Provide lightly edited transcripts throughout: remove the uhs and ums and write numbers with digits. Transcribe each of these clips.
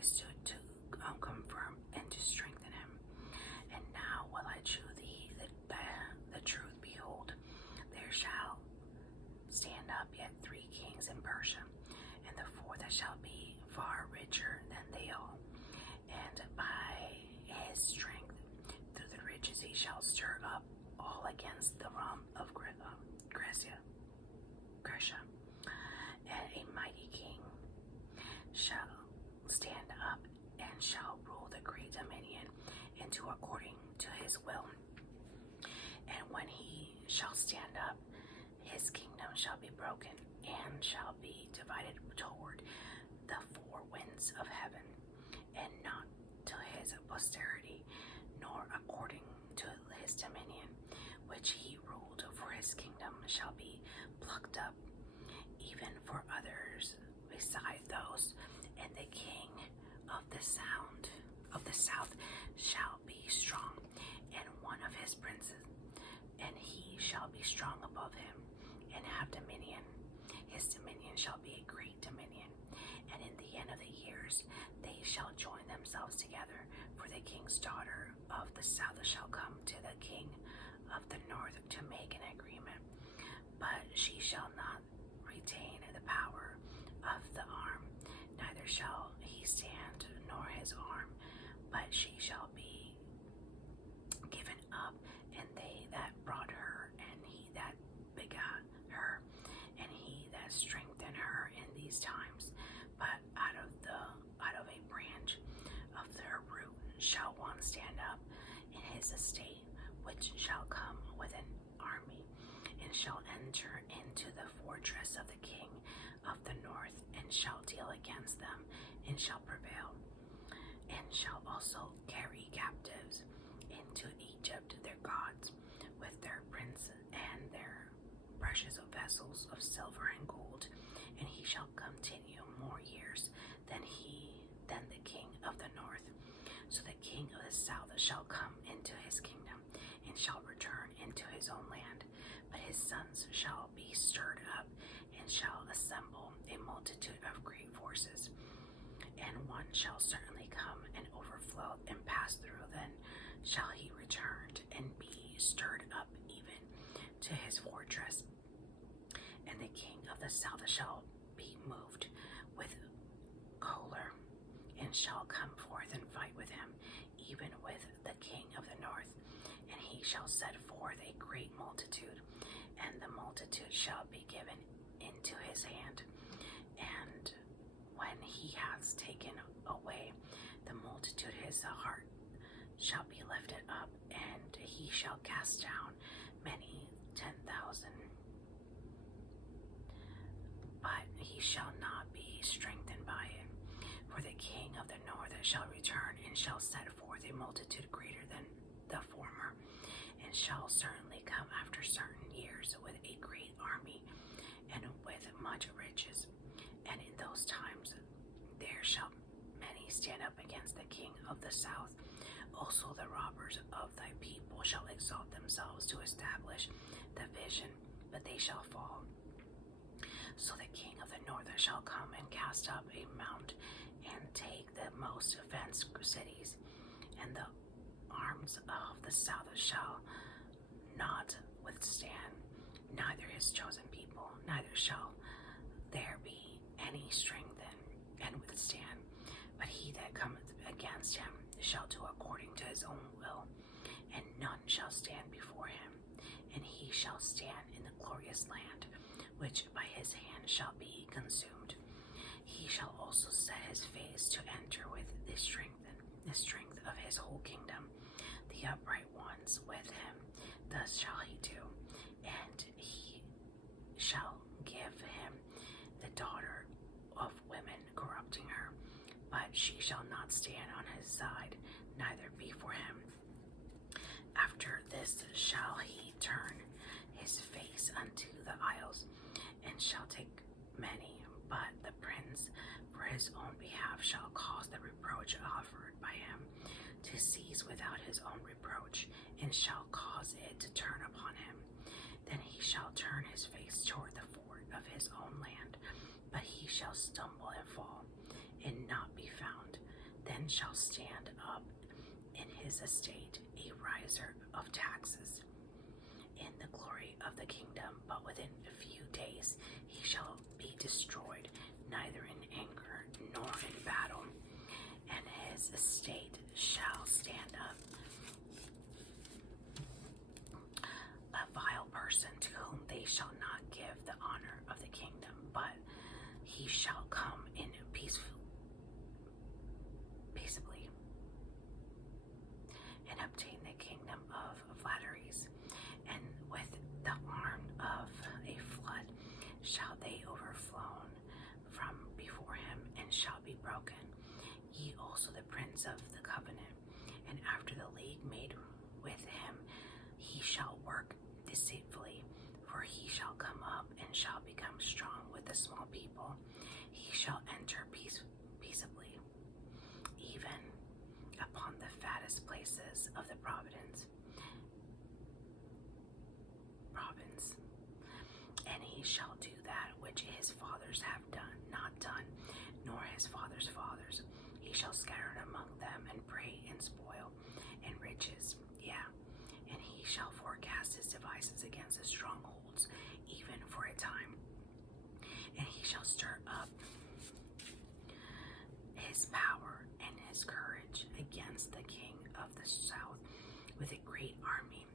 stood to confirm and to strengthen him. And now will I shew thee the truth. Behold, there shall stand up yet 3 kings in Persia, and the fourth shall be far richer than they all. And by his strength through the riches he shall stir up all against the realm of Grecia. And a mighty king shall stand up and shall rule the great dominion into according to his will. And when he shall stand up, his kingdom shall be broken and shall be divided toward the 4 winds of heaven, and not to his posterity, nor according to his dominion, which he ruled, for his kingdom shall be plucked up, even for others beside those. And the king of the south shall be strong, and one of his princes, and he shall be strong above him, and have dominion. His dominion shall be a great dominion, and in the end of the years they shall join themselves together. For the king's daughter of the south shall come to the king of the north to make an agreement, but she shall not retain the power of the arm, neither shall he stand nor his arm, but she shall be given up, and they that brought her, and he that begot her, and he that strengthened her in these times. But out of a branch of her root shall one stand up in his estate, which shall come with an army, and shall enter into the fortress of the king of the north, and shall deal against them, and shall prevail, and shall also carry captives into Egypt their gods, with their princes and their precious vessels of silver and gold. And he shall continue more years than the king of the north. So the king of the south shall come into his kingdom, and shall return into his own land. But his sons shall be stirred up, and shall assemble a multitude of great forces. And one shall certainly come and overflow and pass through. Then shall he return and be stirred up even to his fortress. And the king of the south shall be moved with choler, and shall come forth and fight with him, even with the king of the north. And he shall set forth a great multitude, and the multitude shall be given into his hand. And when he has taken away the multitude, his heart shall be lifted up, and he shall cast down many 10,000. But he shall not be strengthened by it. For the king of the north shall return, and shall set forth a multitude greater than the former, and shall certainly come after certain years with a great army, and with much riches. And in those times there shall many stand up against the king of the south. Also the robbers of thy people shall exalt themselves to establish the vision, but they shall fall. So the king of the north shall come and cast up a mount, and take the most fenced cities, and the arms of the south shall not withstand, neither his chosen people, neither shall there be any strength and withstand. But he that cometh against him shall do according to his own will, and none shall stand before him. And he shall stand in the glorious land, which by his hand shall be consumed. He shall also set his face to enter with the strength of his whole kingdom, the upright ones with him. Thus shall he do, and he shall give him the daughter of women, corrupting her, but she shall not stand on his side, neither be for him. After this shall he turn his face unto the isles, and shall take many. But the prince for his own behalf shall cause the reproach offered by him to cease without his own reproach, and shall cause it to turn upon him. Then he shall turn his face toward the fort of his own land, but he shall stumble and fall, and not be found. and shall stand up in his estate a riser of taxes in the glory of the kingdom, but within a few days he shall be destroyed, neither in anger nor in battle, and his estate shall stand up. A vile person to whom they shall not give the honor of the kingdom, but he shall come in peaceably and obtain the kingdom of flatteries, and with the arm of a flood shall they overflow from before him, and shall be broken. Ye also the prince of the covenant, and after the league made with him, he shall work deceitfully, for he shall come up and shall become strong with the small people. He shall enter peaceably, even upon the fattest places of the province, and he shall do that which his fathers have not done, nor his fathers' fathers. He shall scatter among them, and prey and spoil and riches, and he shall forecast his devices against the strongholds, even for a time. And he shall stir up his power and his courage against the king of the south with a great army,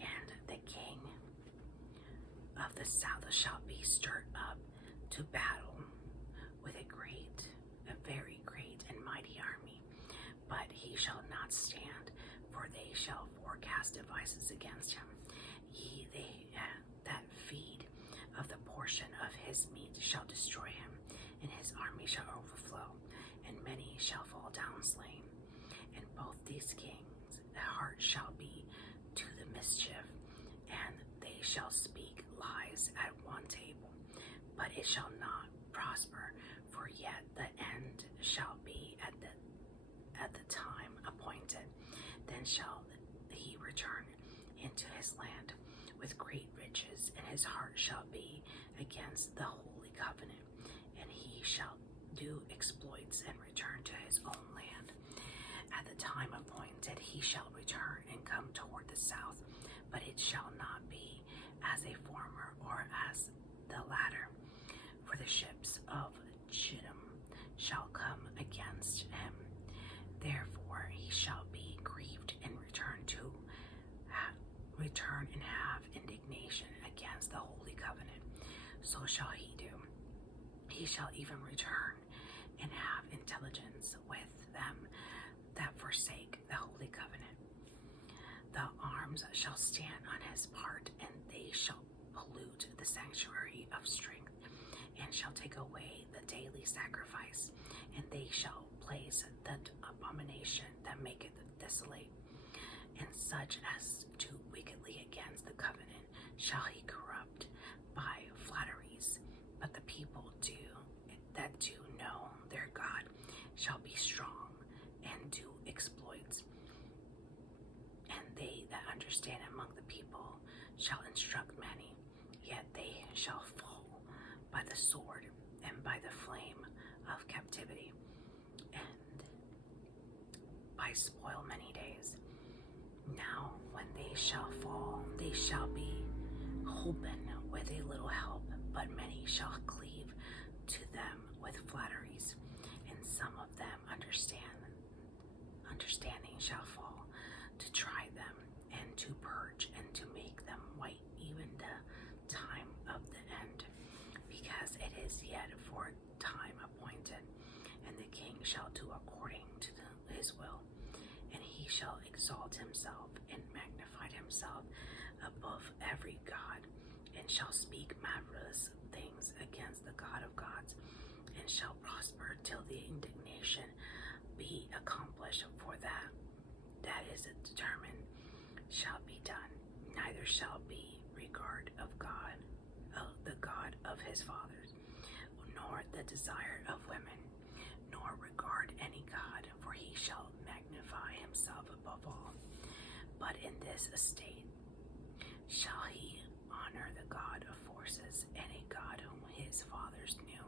and the king of the south shall be stirred up to battle with a very great and mighty army, but he shall not stand, for they shall forecast devices against him. Ye that feed of the portion of his meat shall destroy him, and his army shall overflow, and many shall fall down slain. And both these kings' heart shall be to the mischief, and they shall speak lies at one table, but it shall not prosper, for yet the end shall be at the time appointed. Then shall he return into his land with great riches, and his heart shall be against the holy covenant, and he shall do exploits and return to his own land. At the time appointed he shall return and come toward the south, but it shall not be as a former or as the latter, for the ships of Chittim shall come against him. Therefore he shall be grieved and return and have indignation against the holy covenant. So shall he do. He shall even return and have intelligence with them that forsake the holy covenant. The arms shall stand on his part, and they shall pollute the sanctuary of strength, and shall take away the daily sacrifice, and they shall place the abomination that maketh desolate, and such as do wickedly against the covenant shall he corrupt by flatteries. But the people that do know their God shall be strong and do exploits, and they that understand among the people shall instruct many, yet they shall fall by the sword and by the flame of captivity, and by spoil many days. Now when they shall fall, they shall be holpen with a little help, but many shall cleave to them with flatteries, and some of them understanding shall fall, to try them, and to purge, and to make them white, even the time of the end, because it is yet for time appointed, and the king shall do according to his will, and he shall exalt himself and magnify himself above every god, and shall speak marvelous things against the God of gods, and shall prosper till the indignation be accomplished, for that is determined shall be done. Neither shall be regard of God, of the God of his fathers, nor the desire of women, nor regard any God, for he shall magnify himself above all. But in this estate shall he honor the God of forces, and a God whom his fathers knew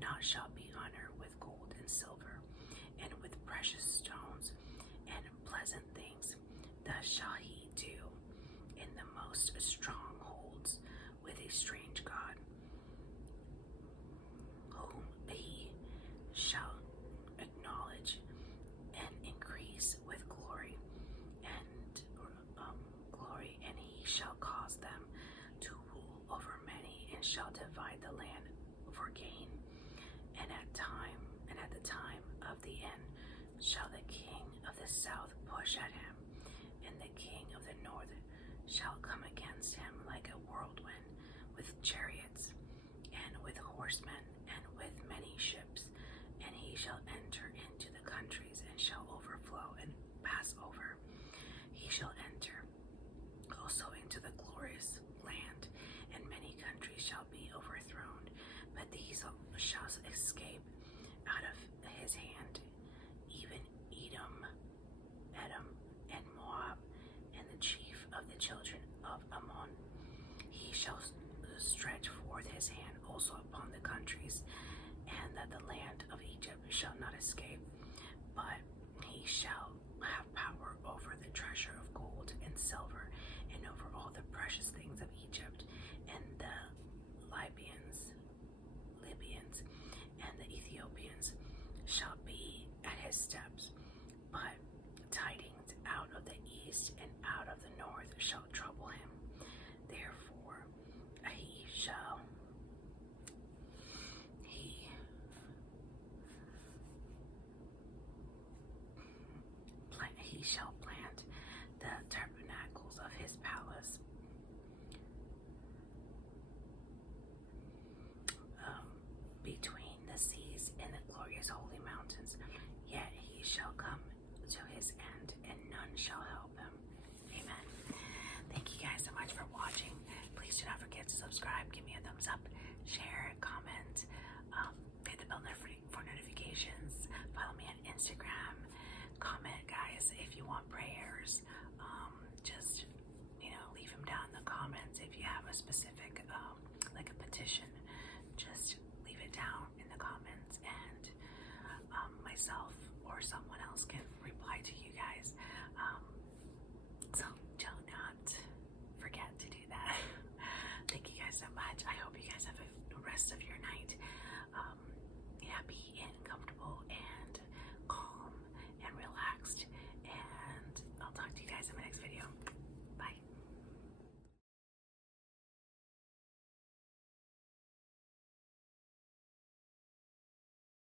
not shall be honored with gold and silver, and with precious precious stones and pleasant things. Thus shall he do in the most strongholds with a strange God, whom he shall acknowledge and increase with glory, and he shall cause them to rule over many, and shall divide the land for gain. And at the time of the end shall the king of the south push at him, and the king of the north shall come against him like a whirlwind, with chariots, and with horsemen, and with many ships. And he shall enter into the countries, and shall overflow and pass over. He shall enter also into the glorious land, and many countries shall be overthrown, but these shall escape out of his hand, even Edom, and Moab, and the chief of the children of Ammon. He shall stretch forth his hand also upon the countries, and that the land of Egypt shall not escape, but he shall have power over the treasure of gold and silver, and over all the precious things of Egypt, and the Libyans, and the Ethiopians shall be at his steps. But tidings out of the east and out of the north shall trouble him. Therefore he shall plant the tabernacles of his palace between the seas and the glorious holy mountains. Yet he shall come to his end, and none shall help him. Amen. Thank you guys so much for watching. Please do not forget to subscribe, give me a thumbs up, share, comment, hit the bell for notifications, follow me on Instagram, comment, guys, if you want prayers. Just leave them down in the comments if you have a specific